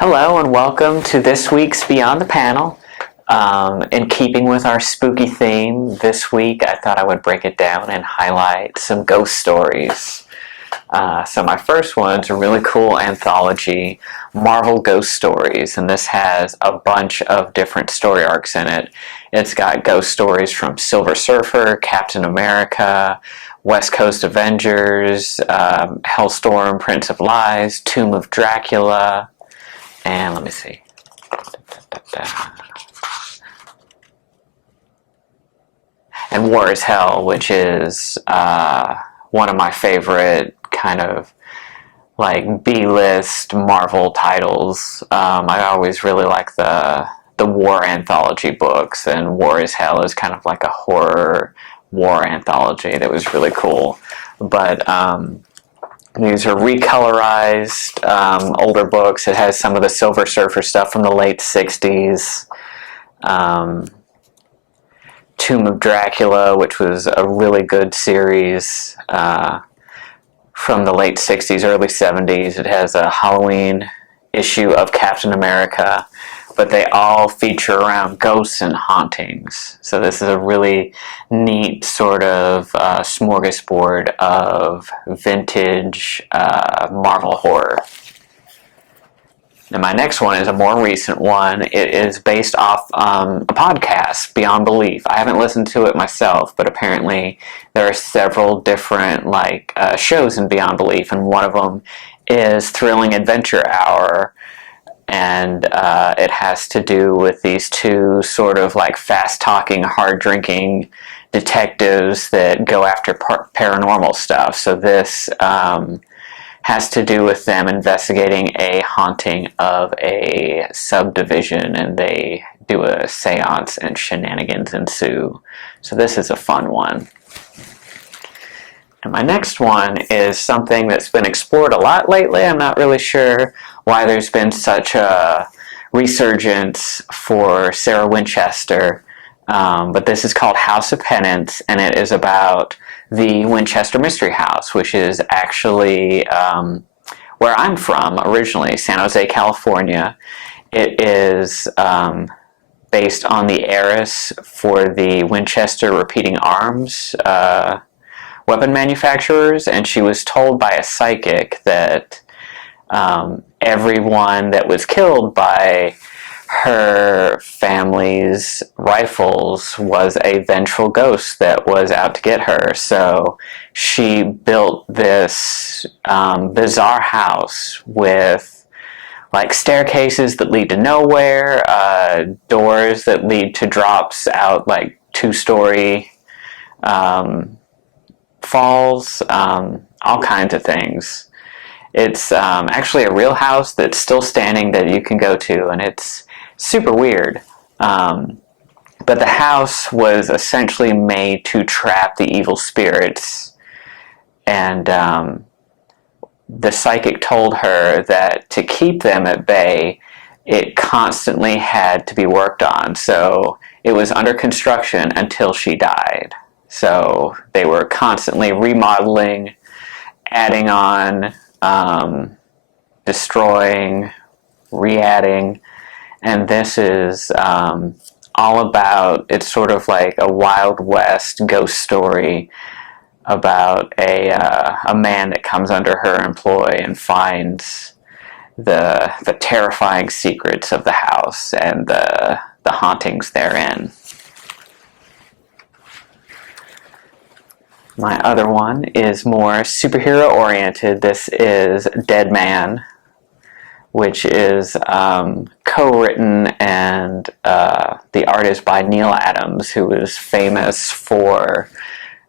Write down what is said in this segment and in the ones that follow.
Hello and welcome to this week's Beyond the Panel. In keeping with our spooky theme, this week I thought I would break it down and highlight some ghost stories. So my first one's a really cool anthology, Marvel Ghost Stories, and this has a bunch of different story arcs in it. It's got ghost stories from Silver Surfer, Captain America, West Coast Avengers, Hellstorm, Prince of Lies, Tomb of Dracula, and let me see. And War is Hell, which is one of my favorite kind of like B-list Marvel titles. I always really like the war anthology books, and War is Hell is kind of like a horror war anthology that was really cool. But these are recolorized older books. It has some of the Silver Surfer stuff from the late 60s. Tomb of Dracula, which was a really good series from the late 60s, early 70s. It has a Halloween issue of Captain America, but they all feature around ghosts and hauntings. So this is a really neat sort of smorgasbord of vintage Marvel horror. And my next one is a more recent one. It is based off a podcast, Beyond Belief. I haven't listened to it myself, but apparently there are several different shows in Beyond Belief, and one of them is Thrilling Adventure Hour. And it has to do with these two sort of like fast-talking, hard-drinking detectives that go after paranormal stuff. So this has to do with them investigating a haunting of a subdivision, and they do a seance and shenanigans ensue. So this is a fun one. And my next one is something that's been explored a lot lately. I'm not really sure why there's been such a resurgence for Sarah Winchester, but this is called House of Penance, and it is about the Winchester Mystery House, which is actually where I'm from originally, San Jose, California. It is based on the heiress for the Winchester Repeating Arms weapon manufacturers, and she was told by a psychic that everyone that was killed by her family's rifles was a vengeful ghost that was out to get her. So she built this bizarre house with like staircases that lead to nowhere, doors that lead to drops out like two-story falls, all kinds of things. It's actually a real house that's still standing that you can go to, and it's super weird. But the house was essentially made to trap the evil spirits, and the psychic told her that to keep them at bay, it constantly had to be worked on. So it was under construction until she died. So they were constantly remodeling, adding on, destroying, re-adding, and this is all about, it's sort of like a Wild West ghost story about a man that comes under her employ and finds the terrifying secrets of the house and the hauntings therein. My other one is more superhero-oriented. This is Deadman, which is co-written, and the art is by Neal Adams, who is famous for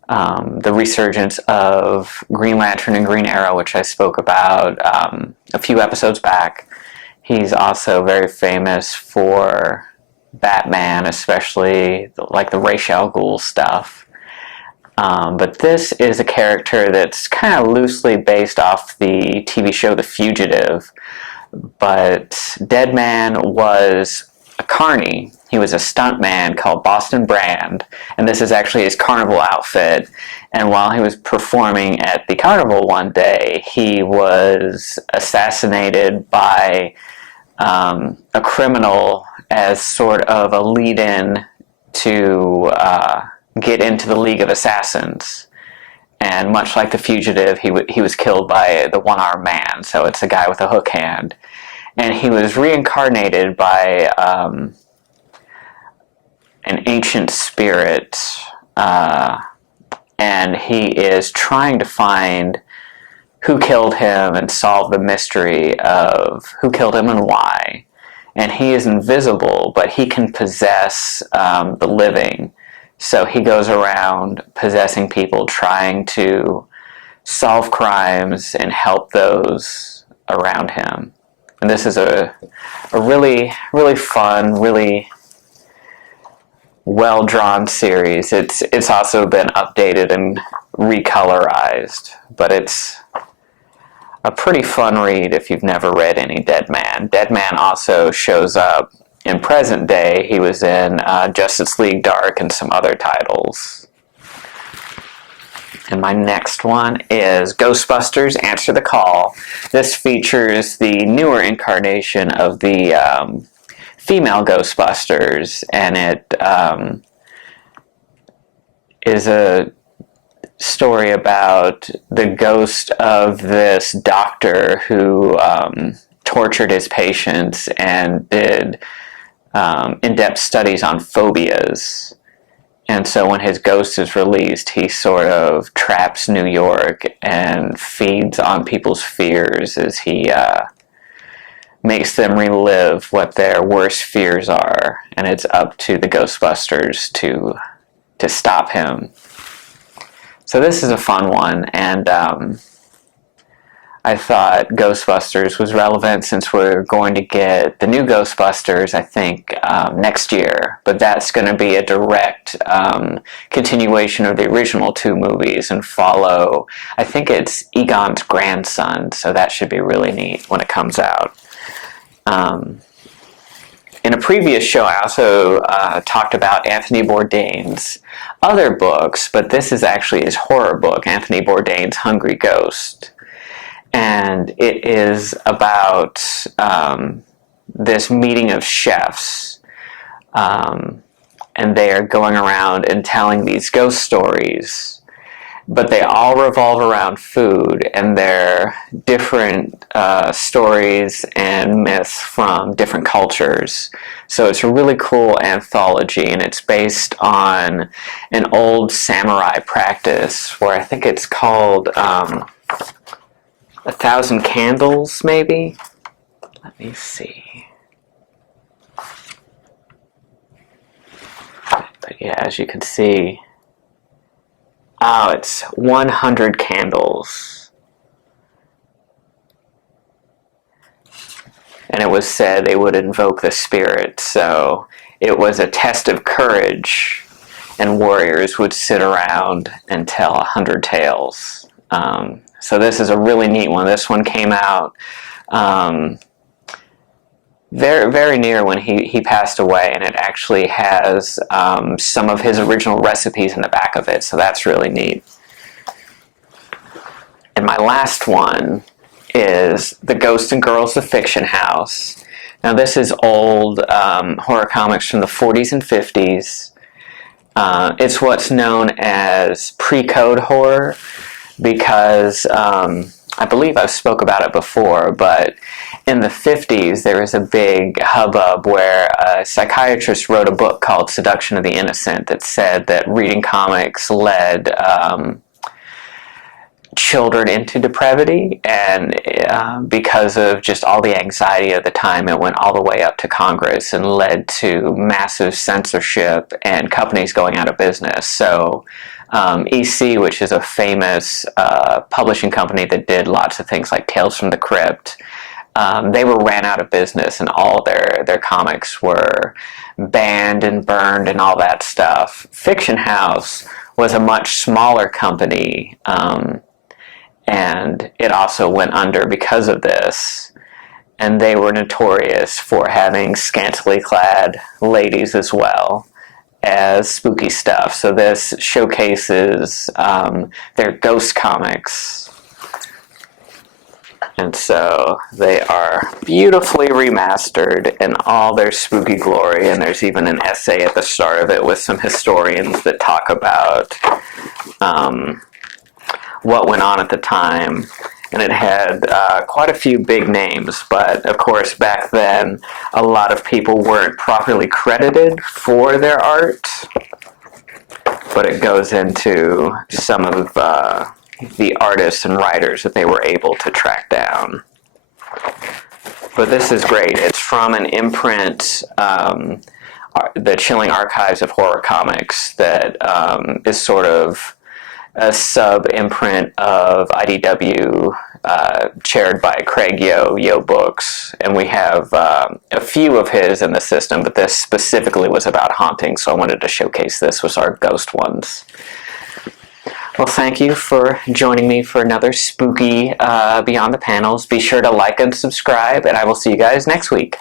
the resurgence of Green Lantern and Green Arrow, which I spoke about a few episodes back. He's also very famous for Batman, especially like the Ra's al Ghul stuff. But this is a character that's kind of loosely based off the TV show The Fugitive. But Deadman was a carny. He was a stuntman called Boston Brand, and this is actually his carnival outfit. And while he was performing at the carnival one day, he was assassinated by a criminal as sort of a lead-in to get into the League of Assassins. And much like the Fugitive, he was killed by the one-armed man, so it's a guy with a hook hand. And he was reincarnated by an ancient spirit, and he is trying to find who killed him and solve the mystery of who killed him and why. And he is invisible, but he can possess the living. So he goes around possessing people, trying to solve crimes and help those around him. And this is a really, really fun, really well-drawn series. It's also been updated and recolorized, but it's a pretty fun read if you've never read any Deadman. Deadman also shows up in present day. He was in Justice League Dark and some other titles. And my next one is Ghostbusters Answer the Call. This features the newer incarnation of the female Ghostbusters, and it is a story about the ghost of this doctor who tortured his patients and did in-depth studies on phobias. And so when his ghost is released, he sort of traps New York and feeds on people's fears as he makes them relive what their worst fears are. And it's up to the Ghostbusters to stop him. So this is a fun one, and I thought Ghostbusters was relevant since we're going to get the new Ghostbusters, I think, next year. But that's going to be a direct continuation of the original two movies and follow, I think it's Egon's grandson, so that should be really neat when it comes out. In a previous show, I also talked about Anthony Bourdain's other books, but this is actually his horror book, Anthony Bourdain's Hungry Ghost. And it is about this meeting of chefs, and they are going around and telling these ghost stories, but they all revolve around food, and they're different stories and myths from different cultures. So it's a really cool anthology, and it's based on an old samurai practice where I think it's called 1,000 Candles, maybe? Let me see. But yeah, as you can see, it's 100 Candles. And it was said they would invoke the spirit, so it was a test of courage, and warriors would sit around and tell 100 tales. So this is a really neat one. This one came out very, very near when he passed away, and it actually has some of his original recipes in the back of it, so that's really neat. And my last one is The Ghosts and Girls of Fiction House. Now this is old horror comics from the 40s and 50s. It's what's known as pre-code horror, because I believe I've spoke about it before, but in the 50s there was a big hubbub where a psychiatrist wrote a book called Seduction of the Innocent that said that reading comics led children into depravity, and because of just all the anxiety of the time, it went all the way up to Congress and led to massive censorship and companies going out of business. So EC, which is a famous publishing company that did lots of things like Tales from the Crypt, they were ran out of business, and all their comics were banned and burned and all that stuff. Fiction House was a much smaller company, and it also went under because of this. And they were notorious for having scantily clad ladies as well as spooky stuff. So this showcases their ghost comics. And so they are beautifully remastered in all their spooky glory, and there's even an essay at the start of it with some historians that talk about what went on at the time. And it had quite a few big names, but of course back then a lot of people weren't properly credited for their art. But it goes into some of the artists and writers that they were able to track down. But this is great. It's from an imprint, the Chilling Archives of Horror Comics, that is sort of a sub-imprint of IDW, chaired by Craig Yo Books, and we have a few of his in the system, but this specifically was about haunting, so I wanted to showcase this with our ghost ones. Well, thank you for joining me for another spooky Beyond the Panels. Be sure to like and subscribe, and I will see you guys next week.